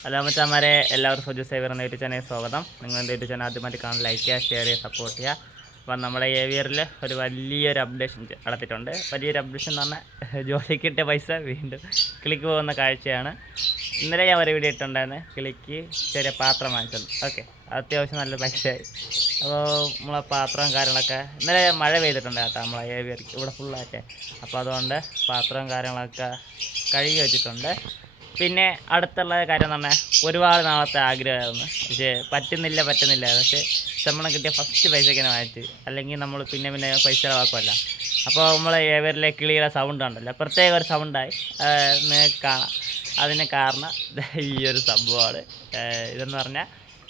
Hello മച്ചാമാരെ എല്ലാവർക്കും Suju saver എന്ന യൂട്യൂബ് ചാനലിൽ സ്വാഗതം. നിങ്ങൾ എന്റെ യൂട്യൂബ് ചാനൽ ആദ്യമായിട്ട് കാണാൻ ലൈക്ക് ചെയ്യുക ഷെയർ ചെയ്യുക സപ്പോർട്ട് ചെയ്യുക. അപ്പം നമ്മുടെ ഏവിയറിൽ ഒരു വലിയൊരു അപ്ഡേഷൻ നടത്തിയിട്ടുണ്ട്. വലിയൊരു അപ്ഡേഷൻ എന്ന് പറഞ്ഞാൽ ജോലി കിട്ടിയ പൈസ വീണ്ടും ക്ലിക്ക് പോകുന്ന കാഴ്ചയാണ്. ഇന്നലെ ഞാൻ ഒരു വീഡിയോ ഇട്ടുണ്ടായിരുന്നു ക്ലിക്ക് ചെറിയ പാത്രം വാങ്ങിച്ചത് ഓക്കെ അത്യാവശ്യം നല്ല പൈസയായി. അപ്പോൾ നമ്മളെ പാത്രവും കാര്യങ്ങളൊക്കെ ഇന്നലെ മഴ പെയ്തിട്ടുണ്ട് കേട്ടോ നമ്മളെ ഏവിയർക്ക് ഇവിടെ ഫുള്ളായിട്ട് അപ്പോൾ അതുകൊണ്ട് പാത്രവും കാര്യങ്ങളൊക്കെ കഴുകി വെച്ചിട്ടുണ്ട്. പിന്നെ അടുത്തുള്ള കാര്യം പറഞ്ഞാൽ ഒരുപാട് നാളത്തെ ആഗ്രഹമായിരുന്നു. പക്ഷേ പറ്റുന്നില്ല പറ്റുന്നില്ല. പക്ഷേ ശമ്പളം കിട്ടിയ ഫസ്റ്റ് പൈസയ്ക്ക് തന്നെ വാങ്ങിച്ച് അല്ലെങ്കിൽ നമ്മൾ പിന്നെ പിന്നെ പൈസ ചിലവാക്കുമല്ല അപ്പോൾ നമ്മളെ ഏവരിലെ കിളിയുടെ സൗണ്ട് ഉണ്ടല്ലോ. പ്രത്യേക ഒരു സൗണ്ടായി കാണാം. അതിന് കാരണം ഈ ഒരു സംഭവമാണ്. ഇതെന്ന് പറഞ്ഞാൽ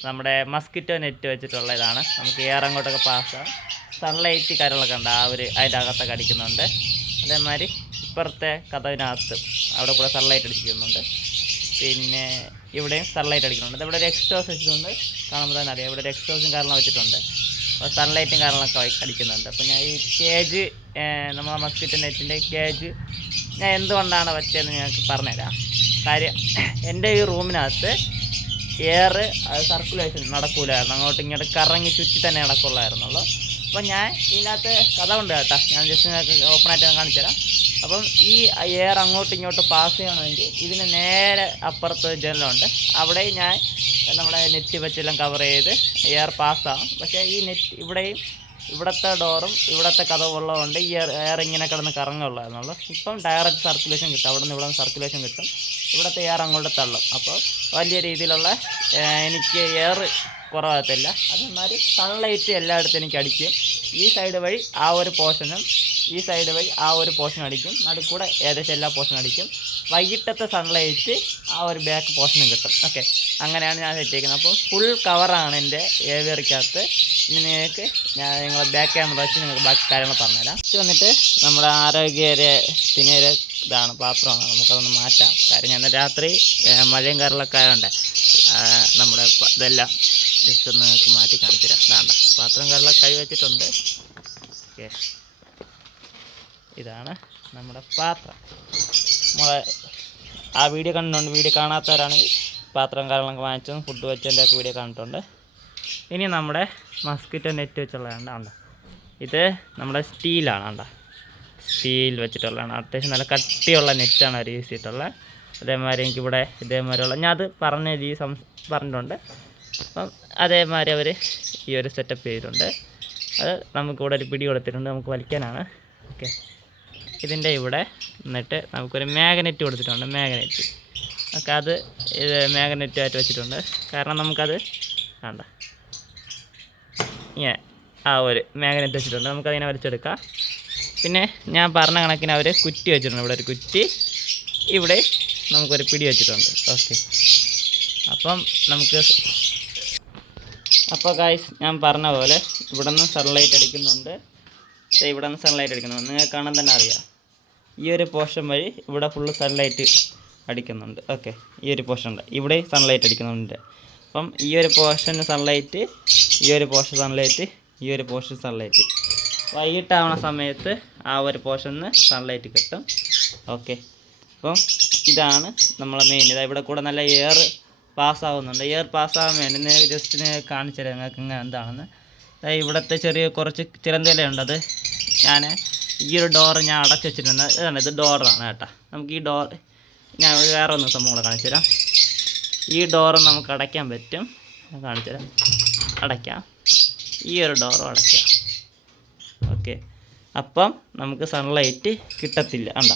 നമ്മുടെ മസ്കിറ്റോ നെറ്റ് വെച്ചിട്ടുള്ള ഇതാണ്. നമുക്ക് എയർ അങ്ങോട്ടൊക്കെ പാസ്സാകും സൺലൈറ്റ് കാര്യങ്ങളൊക്കെ ഉണ്ട്. ആ ഒരു അതിന്റെ അകത്തൊക്കെ അടിക്കുന്നുണ്ട്. അതേമാതിരി ഇപ്പുറത്തെ കഥവിനകത്ത് അവിടെ കൂടെ സൺലൈറ്റ് അടിക്കുന്നുണ്ട് പിന്നെ ഇവിടെയും സൺലൈറ്റ് അടിക്കുന്നുണ്ട്. ഇവിടെ ഒരു എക്സ്റ്റോസ് വെച്ചിട്ടുണ്ട്. കാണുമ്പോൾ തന്നെ അറിയാം. ഇവിടെ ഒരു എക്സ്റ്റോസും കാരണം വെച്ചിട്ടുണ്ട്. അപ്പോൾ സൺലൈറ്റും കാരണമൊക്കെ അടിക്കുന്നുണ്ട്. അപ്പോൾ ഞാൻ ഈ കേജ് നമ്മളെ മസ്കിറ്റ് നെറ്റിന്റെ കേജ് ഞാൻ എന്തുകൊണ്ടാണ് വെച്ചതെന്ന് ഞങ്ങൾക്ക് പറഞ്ഞുതരാം. കാര്യം എന്റെ ഈ റൂമിനകത്ത് എയർ സർക്കുലേഷൻ നടക്കൂലായിരുന്നു. അങ്ങോട്ട് ഇങ്ങോട്ട് കറങ്ങി ചുറ്റി തന്നെ നടക്കുള്ളായിരുന്നുള്ളൂ. അപ്പോൾ ഞാൻ ഇതിനകത്ത് കഥ ഉണ്ട് കേട്ടോ. ഞാൻ ജസ്റ്റ് നിങ്ങൾക്ക് ഓപ്പണായിട്ട് കാണിച്ചു തരാം അപ്പം ഈ എയർ അങ്ങോട്ടും ഇങ്ങോട്ടും പാസ് ചെയ്യണമെങ്കിൽ ഇതിന് നേരെ അപ്പുറത്ത് ജനലുണ്ട് അവിടെ ഞാൻ നമ്മുടെ നെറ്റ് വെച്ചെല്ലാം കവർ ചെയ്ത് എയർ പാസ്സാകും പക്ഷേ ഈ നെറ്റ് ഇവിടെയും ഇവിടുത്തെ ഡോറും ഇവിടുത്തെ കഥവുള്ളതുകൊണ്ട് ഈ എയർ ഇങ്ങനെ കിടന്ന് കറങ്ങുള്ളതെന്നുള്ളൂ ഇപ്പം ഡയറക്റ്റ് സർക്കുലേഷൻ കിട്ടും. അവിടെ നിന്ന് ഇവിടെ സർക്കുലേഷൻ കിട്ടും. ഇവിടുത്തെ എയർ അങ്ങോട്ട് തള്ളും. അപ്പോൾ വലിയ രീതിയിലുള്ള എനിക്ക് എയർ കുറവാകത്തില്ല. അതേമാതിരി സൺലൈറ്റ് എല്ലായിടത്തും എനിക്ക് അടിക്കും. ഈ സൈഡ് വഴി ആ ഒരു പോർഷനും ഈ സൈഡ് വഴി ആ ഒരു പോർഷൻ അടിക്കും. നടുക്കൂടെ ഏകദേശം എല്ലാ പോർഷനും അടിക്കും. വൈകിട്ടത്തെ സൺലൈറ്റ് ആ ഒരു ബാക്ക് പോർഷനും കിട്ടും. ഓക്കെ അങ്ങനെയാണ് ഞാൻ സെറ്റ് ചെയ്യുന്നത് അപ്പോൾ ഫുൾ കവറാണ് എന്റെ ഏവിയറിക്കകത്ത്. ഇനി നിങ്ങൾക്ക് ഞാൻ നിങ്ങളെ ബാക്ക് ക്യാമറ വെച്ച് നിങ്ങൾക്ക് ബാക്കി കാര്യങ്ങൾ പറഞ്ഞുതരാം. ഇത് വന്നിട്ട് നമ്മുടെ ആരോഗ്യരെ തിനേരെ ഇതാണ് പാത്രമാണ്. നമുക്കതൊന്ന് മാറ്റാം. കാര്യം ഞാൻ രാത്രി മഴയും കാര്യങ്ങളൊക്കെ ആയതുകൊണ്ട് നമ്മുടെ ഇതെല്ലാം ജസ്റ്റ് ഒന്ന് മാറ്റി കാണിച്ചു തരാം വേണ്ട പാത്രം കാര്യങ്ങളൊക്കെ കൈ വെച്ചിട്ടുണ്ട്. ഓക്കെ ഇതാണ് നമ്മുടെ പാത്രം. നമ്മളെ ആ വീഡിയോ കണ്ടിട്ടുണ്ട്. വീഡിയോ കാണാത്തവരാണ് പാത്രം കാര്യങ്ങളൊക്കെ വാങ്ങിച്ചതും ഫുഡ് വെച്ചതിന്റെ ഒക്കെ വീഡിയോ കണ്ടിട്ടുണ്ട്. ഇനി നമ്മുടെ മസ്കിറ്റോ നെറ്റ് വെച്ചുള്ളതാണ് കണ്ടോ? ഇത് നമ്മുടെ സ്റ്റീലാണ് കണ്ടോ? സ്റ്റീൽ വെച്ചിട്ടുള്ളതാണ്. അത്യാവശ്യം നല്ല കട്ടിയുള്ള നെറ്റാണ് അവർ യൂസ് ചെയ്തിട്ടുള്ളത്. അതേമാതിരി എനിക്കിവിടെ ഇതേമാതിരിയുള്ള ഞാൻ അത് പറഞ്ഞ രീതി സം പറഞ്ഞിട്ടുണ്ട്. അപ്പം അതേമാതിരി അവർ ഈ ഒരു സെറ്റപ്പ് ചെയ്തിട്ടുണ്ട്. അത് നമുക്കിവിടെ ഒരു പിടി കൊടുത്തിട്ടുണ്ട്. നമുക്ക് വലിക്കാനാണ്. ഓക്കെ ഇതിന്റെ ഇവിടെ എന്നിട്ട് നമുക്കൊരു മാഗ്നറ്റ് കൊടുത്തിട്ടുണ്ട് മാഗ്നറ്റ്. ഒക്കെ അത് ഇത് മാഗ്നറ്റുമായിട്ട് വെച്ചിട്ടുണ്ട്. കാരണം നമുക്കത് വേണ്ട ഇങ്ങനെ ആ ഒരു മാഗ്നറ്റ് വെച്ചിട്ടുണ്ട്. നമുക്കതിനെ വലിച്ചെടുക്കാം. പിന്നെ ഞാൻ പറഞ്ഞ കണക്കിന് അവർ കുറ്റി വെച്ചിട്ടുണ്ട്. ഇവിടെ ഒരു കുറ്റി ഇവിടെ നമുക്കൊരു പിടി വെച്ചിട്ടുണ്ട്. ഓക്കെ. അപ്പം നമുക്ക് അപ്പോൾ ഗായ്സ് ഞാൻ പറഞ്ഞ പോലെ ഇവിടെ നിന്ന് സൺലൈറ്റ് അടിക്കുന്നുണ്ട്. ഇവിടെ നിന്ന് സൺലൈറ്റ് അടിക്കുന്നത് നിങ്ങൾക്ക് കാണാൻ തന്നെ അറിയാം. ഈ ഒരു പോർഷൻ വഴി ഇവിടെ ഫുള്ള് സൺലൈറ്റ് അടിക്കുന്നുണ്ട്. ഓക്കെ ഈ ഒരു പോർഷൻ ഉണ്ട്. ഇവിടെ സൺലൈറ്റ് അടിക്കുന്നുണ്ട്. അപ്പം ഈ ഒരു പോർഷൻ സൺലൈറ്റ് ഈ ഒരു പോർഷൻ സൺലൈറ്റ് ഈ ഒരു പോർഷൻ സൺലൈറ്റ് വൈകിട്ടാവണ സമയത്ത് ആ ഒരു പോർഷനിൽ സൺലൈറ്റ് കിട്ടും. ഓക്കെ അപ്പം ഇതാണ് നമ്മളെ മെയിൻ ഇതാ ഇവിടെ കൂടെ നല്ല എയർ പാസ്സാവുന്നുണ്ട് എയർ പാസ്സാവാൻ വേണ്ടി ഞാൻ ജസ്റ്റ് ഞാൻ കാണിച്ചു തരാം നിങ്ങൾക്ക് ഇങ്ങനെ എന്താണെന്ന്. ഇവിടുത്തെ ചെറിയ കുറച്ച് ചിലന്തയിലുണ്ട് അത്. ഞാൻ ഈ ഒരു ഡോർ ഞാൻ അടച്ചു വെച്ചിട്ടുണ്ട് ഇതാണ് ഇത് ഡോറാണ് കേട്ടോ. നമുക്ക് ഈ ഡോർ ഞാൻ വേറെ ഒന്ന് സംഭവം കൂടെ കാണിച്ചു തരാം. ഈ ഡോർ നമുക്ക് അടയ്ക്കാൻ പറ്റും. ഞാൻ കാണിച്ചു തരാം. അടയ്ക്കാം. ഈ ഒരു ഡോറും അടയ്ക്കാം. ഓക്കെ അപ്പം നമുക്ക് സൺലൈറ്റ് കിട്ടത്തില്ല. കണ്ട?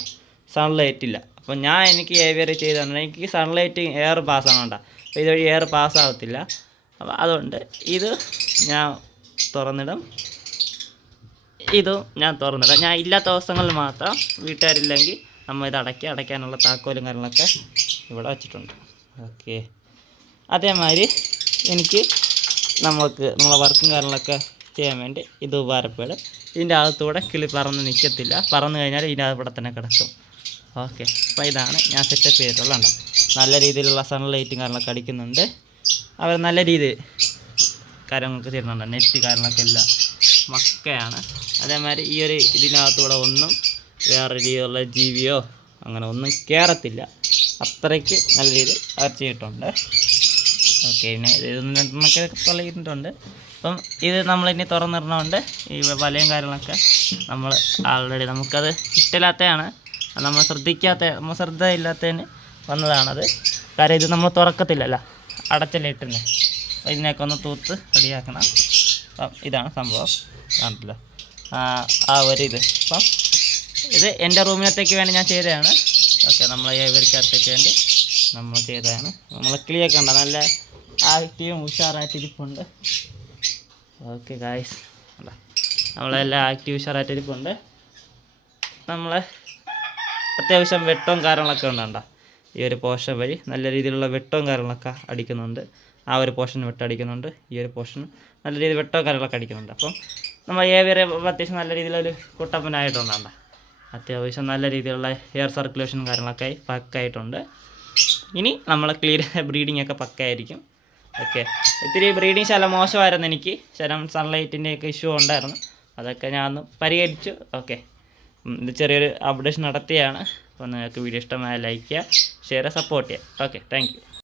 സൺലൈറ്റ് ഇല്ല. അപ്പം ഞാൻ എനിക്ക് ഏവിയർ ചെയ്താണ് എനിക്ക് സൺലൈറ്റ് എയർ പാസ്സാണ് കണ്ട? ഇതുവഴി എയർ പാസ്സാകത്തില്ല അപ്പോൾ അതുകൊണ്ട് ഇത് ഞാൻ തുറന്നിടും. ഇതും ഞാൻ തുറന്നിടാം. ഞാൻ ഇല്ലാത്ത ദിവസങ്ങളിൽ മാത്രം വീട്ടുകാരില്ലെങ്കിൽ നമ്മൾ ഇത് അടയ്ക്കുക അടയ്ക്കാനുള്ള താക്കോലും കാര്യങ്ങളൊക്കെ ഇവിടെ വെച്ചിട്ടുണ്ട്. ഓക്കെ. അതേമാതിരി എനിക്ക് നമുക്ക് നമ്മളെ വർക്കും കാര്യങ്ങളൊക്കെ ചെയ്യാൻ വേണ്ടി ഇത് ഉപകാരപ്പെടും. ഇതിന്റെ അകത്തൂടെ കിളി പറന്ന് നിൽക്കത്തില്ല പറന്ന് കഴിഞ്ഞാൽ ഇതിന്റെ ഇവിടെ തന്നെ കിടക്കും. ഓക്കെ. അപ്പോൾ ഇതാണ് ഞാൻ സെറ്റപ്പ് ചെയ്തിട്ടുള്ള ചെയ്തിട്ടുള്ളത് നല്ല രീതിയിലുള്ള സൺലൈറ്റും കാര്യങ്ങളൊക്കെ അടിക്കുന്നുണ്ട്. അവർ നല്ല രീതിയിൽ കാര്യങ്ങളൊക്കെ ചെയ്യുന്നുണ്ട്. നെറ്റ് കാര്യങ്ങളൊക്കെ എല്ലാം. മക്കയാണ്. അതേമാതിരി ഈ ഒരു ഇതിനകത്തൂടെ ഒന്നും വേറെ രീതിയിലുള്ള ജീവിയോ അങ്ങനെ ഒന്നും കയറത്തില്ല അത്രയ്ക്ക് നല്ല രീതിയിൽ അടച്ചിട്ടുണ്ട് ഓക്കെ പിന്നെ ഇതൊന്നും രണ്ടെണ്ണമൊക്കെ തൊള്ളിയിട്ടുണ്ട് അപ്പം ഇത് നമ്മളിനി തുറന്നിടണമുണ്ട് ഈ വലയും കാര്യങ്ങളൊക്കെ നമ്മൾ ആൾറെഡി നമുക്കത് ഇഷ്ടമില്ലാത്തതാണ് നമ്മൾ ശ്രദ്ധിക്കാത്ത നമ്മൾ ശ്രദ്ധ ഇല്ലാത്തതിന് വന്നതാണത്. കാര്യം ഇത് നമ്മൾ തുറക്കത്തില്ലല്ലോ. അടച്ചല്ലേ ഇട്ടുന്നത് ഇതിനൊക്കെ ഒന്ന് തൂത്ത് റെഡിയാക്കണം. അപ്പം ഇതാണ് സംഭവം. കണ്ടില്ല? ആ ഒരു ഇത്. അപ്പം ഇത് എന്റെ റൂമിനകത്തേക്ക് വേണ്ടി ഞാൻ ചെയ്തതാണ്. ഓക്കെ നമ്മൾ ഏവർക്കകത്തേക്ക് വേണ്ടി നമ്മൾ ചെയ്തതാണ്. നമ്മൾ ക്ലിയർ കണ്ട നല്ല ആക്റ്റീവും ഉഷാറായിട്ട് ഇരിപ്പുണ്ട്. ഓക്കെ ഗായ്സ് നമ്മളെല്ലാം ആക്റ്റീവ് ഉഷാറായിട്ട് ഇരിപ്പുണ്ട്. നമ്മൾ അത്യാവശ്യം വെട്ടവും കാര്യങ്ങളൊക്കെ ഉണ്ടോ? ഈ ഒരു പോഷൻ വഴി നല്ല രീതിയിലുള്ള വെട്ടവും കാര്യങ്ങളൊക്കെ അടിക്കുന്നുണ്ട്. ആ ഒരു പോർഷൻ വെട്ടടിക്കുന്നുണ്ട്. ഈ ഒരു പോർഷൻ നല്ല രീതിയിൽ വെട്ടോ കാര്യങ്ങളൊക്കെ അടിക്കുന്നുണ്ട്. അപ്പം നമ്മൾ ഏവരെ അത്യാവശ്യം നല്ല രീതിയിലൊരു കുട്ടപ്പനായിട്ടുണ്ടോ അത്യാവശ്യം നല്ല രീതിയിലുള്ള എയർ സർക്കുലേഷൻ കാര്യങ്ങളൊക്കെ പക്കായിട്ടുണ്ട്. ഇനി നമ്മൾ ക്ലിയർ ബ്രീഡിംഗ് ഒക്കെ പക്കായിരിക്കും. ഓക്കെ. ഇത്തിരി ബ്രീഡിംഗ് ശല മോശമായിരുന്നു എനിക്ക്. ശലം സൺലൈറ്റിന്റെ ഒക്കെ ഇഷ്യൂ ഉണ്ടായിരുന്നു. അതൊക്കെ ഞാൻ ഒന്ന് പരിഹരിച്ചു. ഓക്കെ. ഇത് ചെറിയൊരു അപ്ഡേഷൻ നടത്തിയാണ്. അപ്പോൾ നിങ്ങൾക്ക് വീഡിയോ ഇഷ്ടമായ ലൈക്ക് ചെയ്യുക ഷെയർ സപ്പോർട്ട് ചെയ്യുക. Okay thank